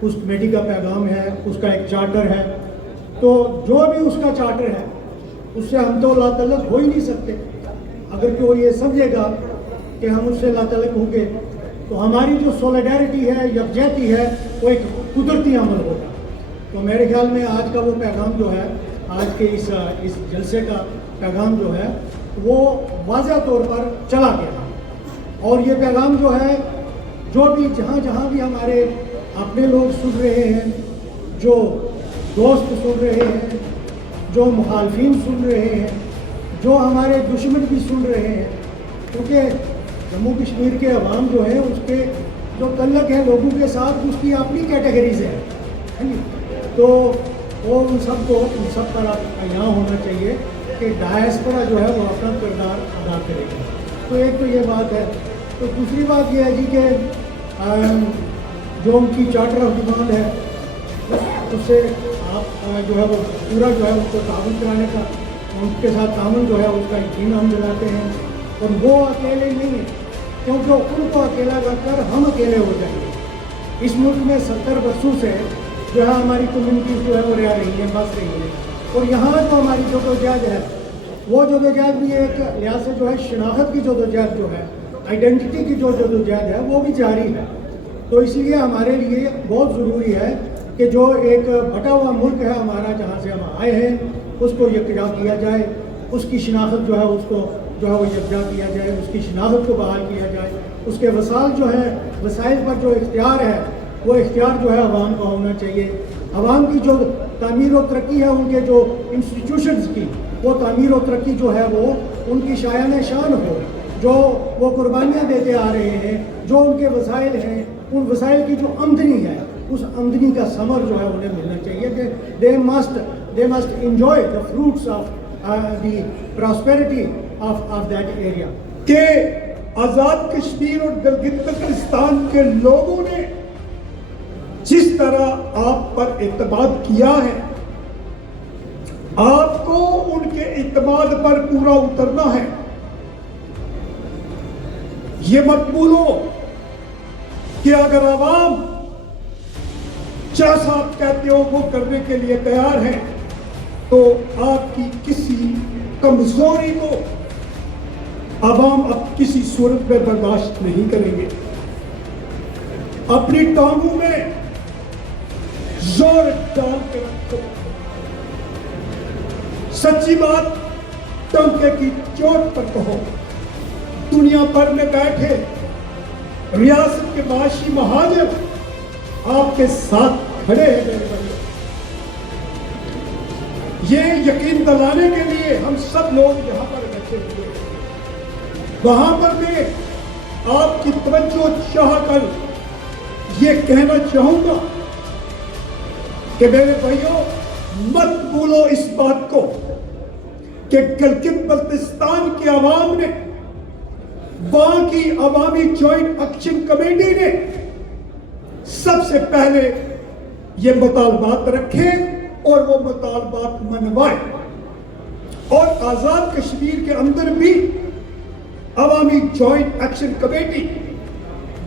اس کمیٹی کا پیغام ہے, اس کا ایک چارٹر ہے. تو جو بھی اس کا چارٹر ہے اس سے ہم تو لا تعلق ہو ہی نہیں سکتے. اگر کوئی یہ سمجھے گا کہ ہم اس سے لا تعلق ہوں گے تو ہماری جو سولیڈیرٹی ہے, یکجہتی ہے, وہ ایک قدرتی عمل ہوگا. تو میرے خیال میں آج کا وہ پیغام جو ہے, آج کے اس جلسے کا پیغام جو ہے وہ واضح طور پر چلا گیا. اور یہ پیغام جو ہے جو بھی جہاں جہاں بھی ہمارے اپنے لوگ سن رہے ہیں, جو دوست سن رہے ہیں, جو مخالفین سن رہے ہیں, جو ہمارے دشمن بھی سن رہے ہیں, کیونکہ جموں کشمیر کے عوام جو ہے اس کے جو تعلق ہے لوگوں کے ساتھ اس کی اپنی کیٹیگریز ہیں. تو وہ ان سب پر یہاں ہونا چاہیے کہ ڈائسپورا جو ہے وہ اپنا کردار ادا کرے گا. تو ایک تو یہ بات ہے. تو دوسری بات یہ ہے جی کہ جو ان کی چارٹر آف ڈیمانڈ ہے اس سے آپ جو ہے وہ پورا جو ہے ان کو تعاون کرانے کا, ان کے ساتھ تعاون جو ہے اس کا یقین ہم دلاتے ہیں. اور وہ اکیلے نہیں ہیں کیونکہ ان کو اکیلا رکھ کر ہم اکیلے ہو جائیں گے. اس ملک میں 70 برسوں سے جو ہے ہماری کمیونٹیز جو ہے وہ رہ رہی ہیں, بس رہی ہیں. اور یہاں تو ہماری جدوجہد ہے, وہ جدوجہد بھی ایک لحاظ سے جو ہے شناخت کی جدوجہد جو ہے, آئیڈینٹی کی جو جدوجہد ہے وہ بھی جاری ہے. تو اس لیے ہمارے لیے بہت ضروری ہے کہ جو ایک بٹا ہوا ملک ہے ہمارا جہاں سے ہم آئے ہیں اس کو یکجا کیا جائے, اس کی شناخت جو ہے اس کو جو ہے وہ یکجا کیا جائے, اس کی شناخت کو بحال کیا جائے. اس کے وسائل جو ہیں, وسائل پر جو اختیار ہے وہ اختیار جو ہے عوام کا ہونا چاہیے. عوام کی جو تعمیر و ترقی ہے, ان کے جو انسٹیٹیوشنز کی وہ تعمیر و ترقی جو ہے وہ ان کی شایان شان ہو. جو وہ قربانیاں دیتے آ رہے ہیں, جو ان کے وسائل ہیں, ان وسائل کی جو آمدنی ہے اس آمدنی کا ثمر جو ہے انہیں ملنا چاہیے کہ they must enjoy the fruits of the prosperity of that area. کہ آزاد کشمیر اور گلگت بلتستان کے لوگوں نے جس طرح آپ پر اعتماد کیا ہے, آپ کو ان کے اعتماد پر پورا اترنا ہے. یہ مت بھولو کہ اگر عوام جیسا آپ کہتے ہو وہ کرنے کے لیے تیار ہیں تو آپ کی کسی کمزوری کو عوام اب کسی صورت میں برداشت نہیں کریں گے. اپنی ٹانگوں میں زور ڈال کے رکھو. سچی بات ٹنکے کی چوٹ پر کہو. دنیا بھر میں بیٹھے ریاست کے معاشی مہاجر آپ کے ساتھ کھڑے ہیں میرے بھائیو. یہ یقین دلانے کے لیے ہم سب لوگ یہاں پر بیٹھے ہوئے ہیں. وہاں پر میں آپ کی توجہ چاہ کر یہ کہنا چاہوں گا کہ میرے بھائیو مت بھولو اس بات کو کہ گلگت بلتستان کے عوام نے, وہاں کی عوامی جوائنٹ ایکشن کمیٹی نے سب سے پہلے یہ مطالبات رکھے اور وہ مطالبات منوائے. اور آزاد کشمیر کے اندر بھی عوامی جوائنٹ ایکشن کمیٹی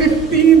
15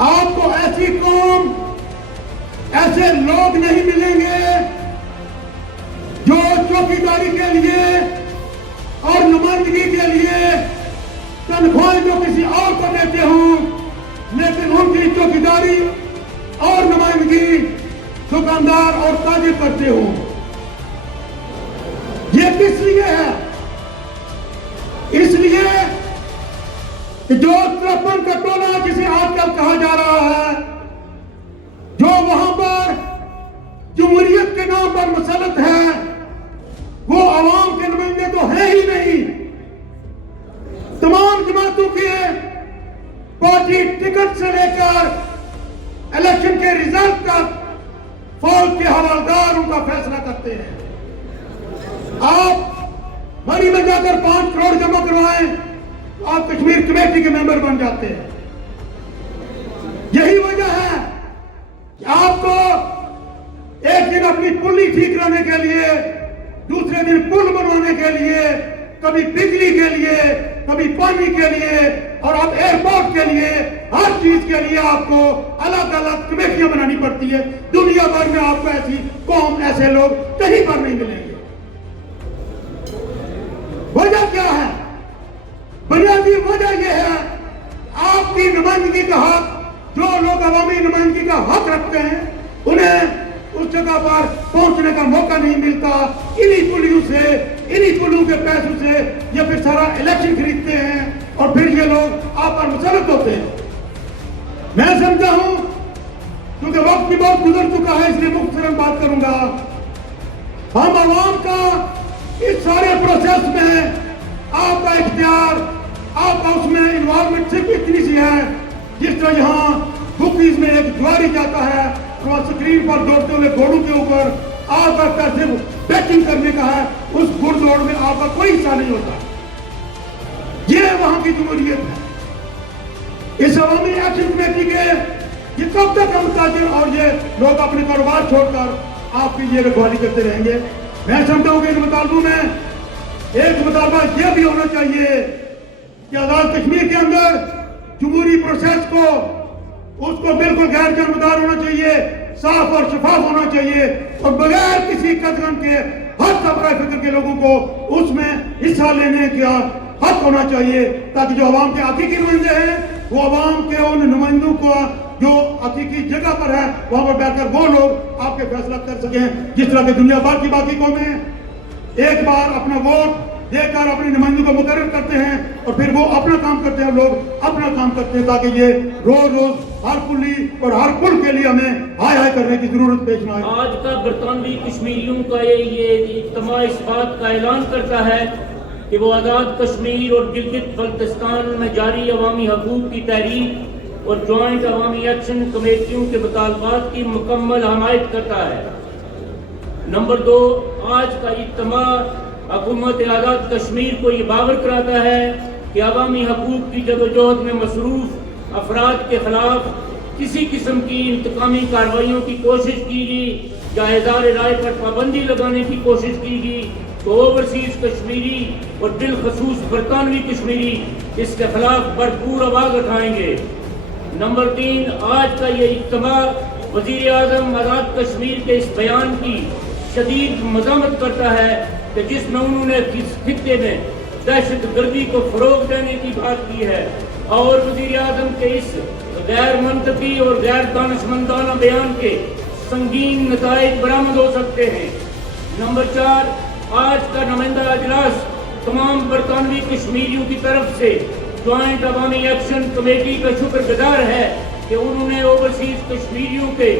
آپ کو ایسی قوم، ایسے لوگ نہیں ملیں گے جو چوکیداری کے لیے اور نمائندگی کے لیے تنخواہیں جو کسی اور کو دیتے ہوں، لیکن ان کی چوکیداری اور نمائندگی دکاندار اور تاجر کرتے ہوں۔ یہ کس لیے ہے؟ اس لیے کہ جو 53 کا ٹولہ جسے آج کل کہا جا رہا ہے، جو وہاں پر جمہوریت کے نام پر مسلط ہے، وہ عوام کے نمائندے تو ہیں ہی نہیں۔ تمام جماعتوں کے پارٹی ٹکٹ سے لے کر الیکشن کے ریزلٹ تک فوج کے حوالدار ان کا فیصلہ کرتے ہیں۔ آپ بڑی میں جا کر 5 کروڑ جمع کروائیں، آپ کشمیر کمیٹی کے ممبر بن جاتے ہیں۔ یہی وجہ ہے کہ آپ کو ایک دن اپنی پلی ٹھیک کرنے کے لیے، دوسرے دن پل بنوانے کے لیے، کبھی بجلی کے لیے، کبھی پانی کے لیے، اور اب ایئرپورٹ کے لیے، ہر چیز کے لیے آپ کو الگ الگ کمیٹیاں بنانی پڑتی ہے۔ دنیا بھر میں آپ کو ایسی قوم، ایسے لوگ کہیں پر نہیں ملیں گے۔ وجہ کیا ہے؟ بنیادی وجہ یہ ہے آپ کی نمائندگی کا حق، جو لوگ عوامی نمائندگی کا حق رکھتے ہیں، انہیں اس جگہ پر پہنچنے کا موقع نہیں ملتا۔ انہی پلیوں سے، انہی پلیوں کے پیسوں سے یہ پھر سارا الیکشن خریدتے ہیں اور پھر یہ لوگ آپ پر مسلط ہوتے ہیں۔ میں سمجھتا ہوں کیونکہ وقت بھی بہت گزر چکا ہے، اس لیے مختصراً بات کروں گا۔ ہم عوام کا اس سارے پروسیس میں آپ کا اختیار، آپ کا اس میں انوالومنٹ صرف اتنی سی ہے، جس طرح یہاں بکیز میں ایک جواری جاتا ہے، وہاں سکرین پر دوڑتے ہوئے گھوڑوں کے اوپر آپ کا صرف بیٹنگ کرنے کا ہے، اس گھڑ دوڑ میں آپ کا کوئی حصہ نہیں ہوتا۔ یہ وہاں کی جمہوریت ہے۔ اس عوامی ایکشن کمیٹی کے یہ کب تک ہم تاجر اور یہ لوگ اپنے کاروبار چھوڑ کر آپ کی یہ رکھوالی کرتے رہیں گے؟ میں سمجھتا ہوں کہ ان مطالبوں میں ایک مطالبہ یہ بھی ہونا چاہیے کہ آزاد کشمیر کے اندر جمہوری پروسیس کو، اس کو بالکل غیر جانبدار ہونا چاہیے، صاف اور شفاف ہونا چاہیے، اور بغیر کسی قدغن کے ہر طبقہ فکر کے لوگوں کو اس میں حصہ لینے کا حق ہونا چاہیے، تاکہ جو عوام کے حقیقی نمائندے ہیں وہ عوام کے ان نمائندوں کو جو حقیقی جگہ پر ہے وہاں پر بیٹھ کر وہ لوگ آپ کے فیصلہ کر سکیں، جس طرح کہ دنیا بھر کی باقی قومیں ایک بار اپنا ووٹ دے کر اپنے نمائندوں کو مقرر کرتے ہیں اور پھر وہ اپنا کام کرتے ہیں، لوگ اپنا کام کرتے ہیں، تاکہ یہ روز روز ہر پلی اور ہر پل کے لیے ہمیں ہائے ہائے کرنے کی ضرورت پیش نہ آئے۔ آج کا برطانوی کشمیریوں کا یہ اجتماع اس بات کا اعلان کرتا ہے کہ وہ آزاد کشمیر اور گلگت بلتستان میں جاری عوامی حقوق کی تحریک اور جوائنٹ عوامی ایکشن کمیٹیوں کے مطالبات کی مکمل حمایت کرتا ہے۔ نمبر 2، آج کا اجتماع حکومت آزاد کشمیر کو یہ باور کراتا ہے کہ عوامی حقوق کی جدوجہد میں مصروف افراد کے خلاف کسی قسم کی انتقامی کارروائیوں کی کوشش کی گئی یا اظہار رائے پر پابندی لگانے کی کوشش کی گئی تو اوورسیز کشمیری اور بالخصوص برطانوی کشمیری اس کے خلاف بھرپور آواز اٹھائیں گے۔ نمبر 3، آج کا یہ اجتماع وزیر اعظم آزاد کشمیر کے اس بیان کی شدید مذمت کرتا ہے کہ جس میں انہوں نے اس خطے میں دہشت گردی کو فروغ دینے کی بات کی ہے، اور وزیر اعظم کے اس غیر منطقی اور غیر دانشمندانہ بیان کے سنگین نتائج برآمد ہو سکتے ہیں۔ نمبر 4، آج کا نمائندہ اجلاس تمام برطانوی کشمیریوں کی طرف سے جوائنٹ عوامی ایکشن کمیٹی کا شکر گزار ہے کہ انہوں نے اوورسیز کشمیریوں کے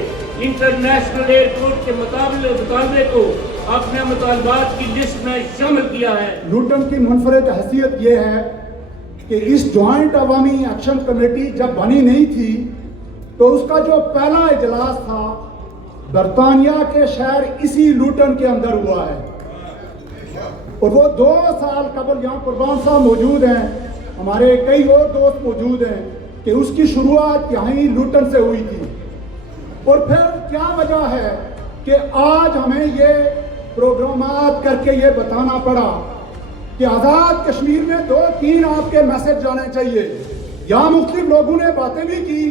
انٹرنیشنل ایئرپورٹ کے مطالبے کو اپنے مطالبات کی لسٹ میں شامل کیا ہے۔ لوٹن کی منفرد حیثیت یہ ہے کہ اس جوائنٹ عوامی ایکشن کمیٹی جب بنی نہیں تھی تو اس کا جو پہلا اجلاس تھا برطانیہ کے شہر اسی لوٹن کے اندر ہوا ہے، اور وہ 2 سال قبل یہاں قربان صاحب موجود ہیں، ہمارے کئی اور دوست موجود ہیں کہ اس کی شروعات یہیں لوٹن سے ہوئی تھی۔ اور پھر کیا وجہ ہے کہ آج ہمیں یہ پروگرامات کر کے یہ بتانا پڑا کہ آزاد کشمیر میں 2-3 آپ کے میسج جانے چاہیے۔ یہاں مختلف لوگوں نے باتیں بھی کی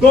2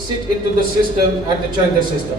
sit into the system and to change the system.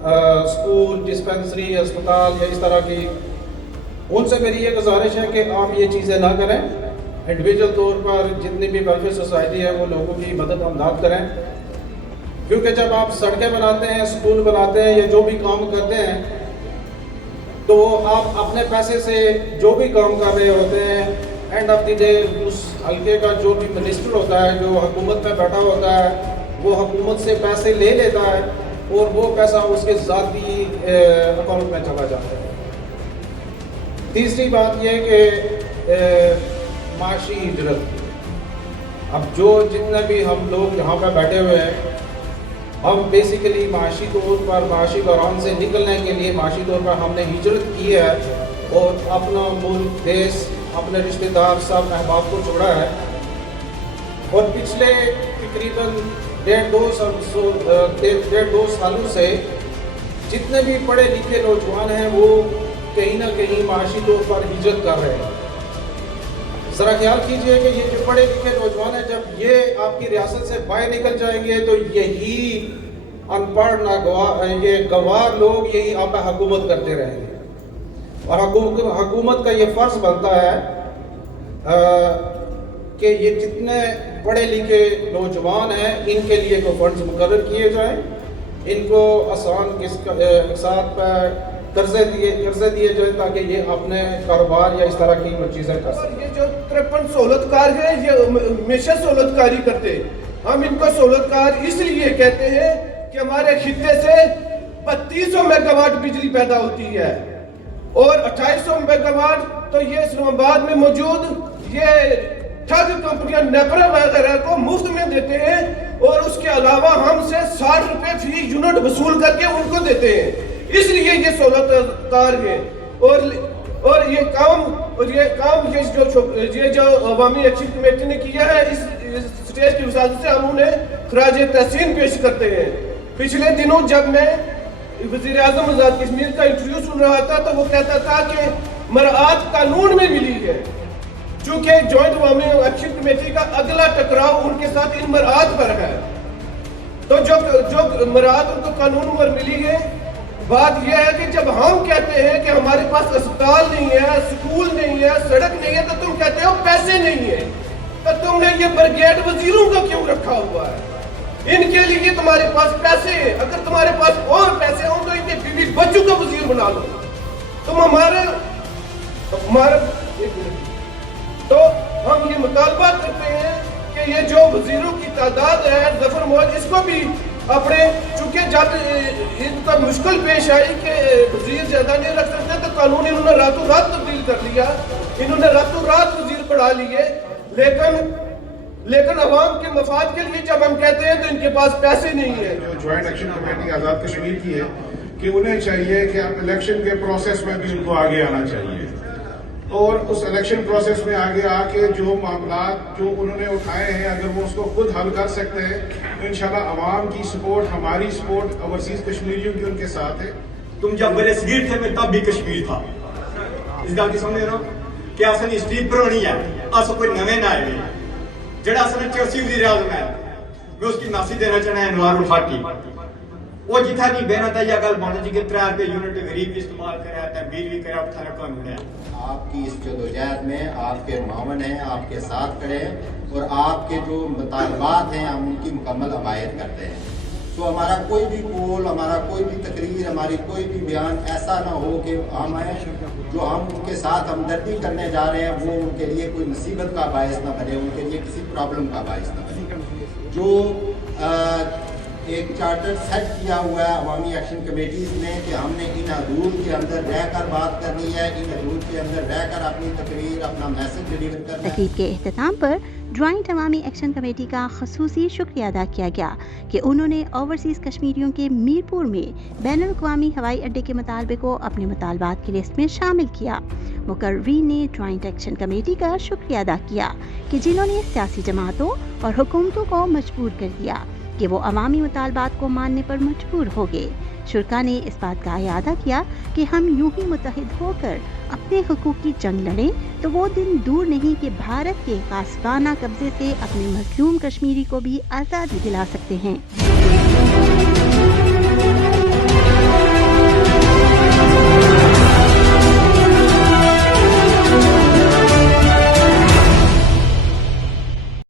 School dispensary اسپتال یا اس طرح کی، ان سے میری یہ گزارش ہے کہ آپ یہ چیزیں نہ کریں. انڈیویجول طور پر جتنی بھی ویلفیئر سوسائٹی ہے وہ لوگوں کی مدد امداد کریں، کیونکہ جب آپ سڑکیں بناتے ہیں، اسکول بناتے ہیں یا جو بھی کام کرتے ہیں تو آپ اپنے پیسے سے جو بھی کام کر رہے ہوتے ہیں، اینڈ آف دی ڈے اس حلقے کا جو بھی منسٹر ہوتا ہے، جو حکومت میں بیٹھا ہوتا ہے، وہ حکومت سے پیسے لے لیتا ہے اور وہ پیسہ اس کے ذاتی اکاؤنٹ میں چلا جاتا ہے. تیسری بات یہ کہ معاشی ہجرت. اب جو جتنے بھی ہم لوگ یہاں پہ بیٹھے ہوئے ہیں، ہم بیسیکلی معاشی طور پر معاشی بحران سے نکلنے کے لیے معاشی طور پر ہم نے ہجرت کی ہے اور اپنا ملک، دیش، اپنے رشتہ دار، سب احباب کو چھوڑا ہے. اور پچھلے تقریباً 1.5-2 سالوں سے جتنے بھی پڑھے لکھے نوجوان ہیں وہ کہیں نہ کہیں معاشی طور پر ہجرت کر رہے ہیں. ذرا خیال کیجئے کہ یہ جو پڑھے لکھے نوجوان ہیں، جب یہ آپ کی ریاست سے باہر نکل جائیں گے تو یہی ان پڑھ یہ گوار لوگ یہی آپ پہ حکومت کرتے رہیں گے. اور حکومت کا یہ فرض بنتا ہے کہ یہ جتنے پڑھے لکھے نوجوان ہیں ان کے لیے کو فنڈز مقرر کیے جائیں، ان کو آسان اقساط پہ قرضے دیے جائیں تاکہ یہ اپنے کاروبار یا اس طرح کی چیزیں کر سکیں. یہ جو 53 سہولت کار ہیں یہ ہمیشہ سہولت کاری کرتے. ہم ان کو سہولت کار اس لیے کہتے ہیں کہ ہمارے خطے سے 3200 میگا واٹ بجلی پیدا ہوتی ہے اور 2800 میگا واٹ تو یہ اسلام آباد میں موجود یہ ٹھگ کمپنیاں نیپرا وغیرہ کو مفت میں دیتے ہیں اور اس کے علاوہ ہم سے 60 روپے فی یونٹ وصول کر کے ان کو دیتے ہیں. اس لیے یہ سہولت کار ہیں. اور یہ جو عوامی ایکشن کمیٹی نے کیا ہے اس اسٹیج کی وساطت سے ہم انہیں خراج تحسین پیش کرتے ہیں. پچھلے دنوں جب میں وزیر اعظم آزاد کشمیر کا انٹرویو سن رہا تھا تو وہ کہتا تھا کہ مراعات قانون میں ملی ہے، چونکہ جوائنٹ عوامی ایکشن کمیٹی کا اگلا ٹکراؤ ان کے ساتھ ان مراعات پر ہے. تو جو مراعات ان کو قانون پر ملی ہے، بات یہ ہے کہ جب ہم کہتے ہیں کہ ہمارے پاس اسپتال نہیں ہے، اسکول نہیں ہے، سڑک نہیں ہے، تو تم کہتے ہو پیسے نہیں ہے. تو تم نے یہ برگیڈ وزیروں کو کیوں رکھا ہوا ہے؟ ان کے لیے تمہارے پاس پیسے ہیں. اگر تمہارے پاس اور پیسے ہوں تو ان کے بیوی بچوں کا وزیر بنا لو. تم ہمارے تو ہم یہ مطالبہ کرتے ہیں کہ یہ جو وزیروں کی تعداد ہے ظفر موج، اس کو بھی اپنے چونکہ جب ان کا مشکل پیش آئی کہ وزیر زیادہ نہیں رکھ سکتے تو قانون انہوں نے راتوں رات تبدیل کر لیا. انہوں نے راتوں رات وزیر بڑھا لیے. لیکن عوام کے مفاد کے لیے جب ہم کہتے ہیں تو ان کے پاس پیسے نہیں ہیں. جو joint action committee Azad Kashmir کی ہے کہ انہیں چاہیے کہ الیکشن کے پروسیس میں بھی ان کو آگے آنا چاہیے اور اس الیکشن پروسیس میں آگے آ کے جو معاملات جو انہوں نے اٹھائے ہیں اگر وہ اس کو خود حل کر سکتے ہیں تو انشاءاللہ عوام کی سپورٹ، ہماری سپورٹ اوورسیز کشمیریوں کی ان کے ساتھ ہے. تم جب بڑے صغیر تھے میں تب بھی کشمیر تھا. اس گل کی سمجھ رہے ہو کہ اصل اسٹریٹ پر ہونی ہے، اصل کوئی نویں نہ آئے جڑا اصل 84 وزیر اعظم ہے. میں اس کی ناسی دینا چاہنا ہے انوار الفاقی. وہ جتھا نہیں بہنا تھا یہ گل بانو جی کے 3 روپے یونٹ غریب استعمال کرا ہے، بل بھی کرا اٹھانا قانون ہے. آپ کی اس جدوجہد میں آپ کے معاون ہیں، آپ کے ساتھ کھڑے ہیں اور آپ کے جو مطالبات ہیں ہم ان کی مکمل حمایت کرتے ہیں. تو ہمارا کوئی بھی قول، ہمارا کوئی بھی تقریر، ہماری کوئی بھی بیان ایسا نہ ہو کہ ہم جو ہم ان کے ساتھ ہمدردی کرنے جا رہے ہیں وہ ان کے لیے کوئی مصیبت کا باعث نہ بنے، ان کے لیے کسی پرابلم کا باعث نہ بنے. جو ایک چارٹر سیٹ کیا ہوا ہے عوامی ایکشن کمیٹیز نے کہ ہم نے ان حدود کے اندر رہ کر بات کرنی ہے، ان حدود کے اندر رہ کر اپنی تقریر، اپنا میسج ڈیلیور کرنا ہے. تقریب کے اختتام پر جوائنٹ عوامی ایکشن کمیٹی کا خصوصی شکریہ ادا کیا گیا کہ انہوں نے اوورسیز کشمیریوں کے میرپور میں بین الاقوامی ہوائی اڈے کے مطالبے کو اپنے مطالبات کی لسٹ میں شامل کیا. مقررین نے جوائنٹ ایکشن کمیٹی کا شکریہ ادا کیا کہ جنہوں نے سیاسی جماعتوں اور حکومتوں کو مجبور کر دیا کہ وہ عوامی مطالبات کو ماننے پر مجبور ہو گئے. شرکا نے اس بات کا اعادہ کیا کہ ہم یوں ہی متحد ہو کر اپنے حقوق کی جنگ لڑیں تو وہ دن دور نہیں کہ بھارت کے غاصبانہ قبضے سے اپنے مظلوم کشمیری کو بھی آزادی دلا سکتے ہیں.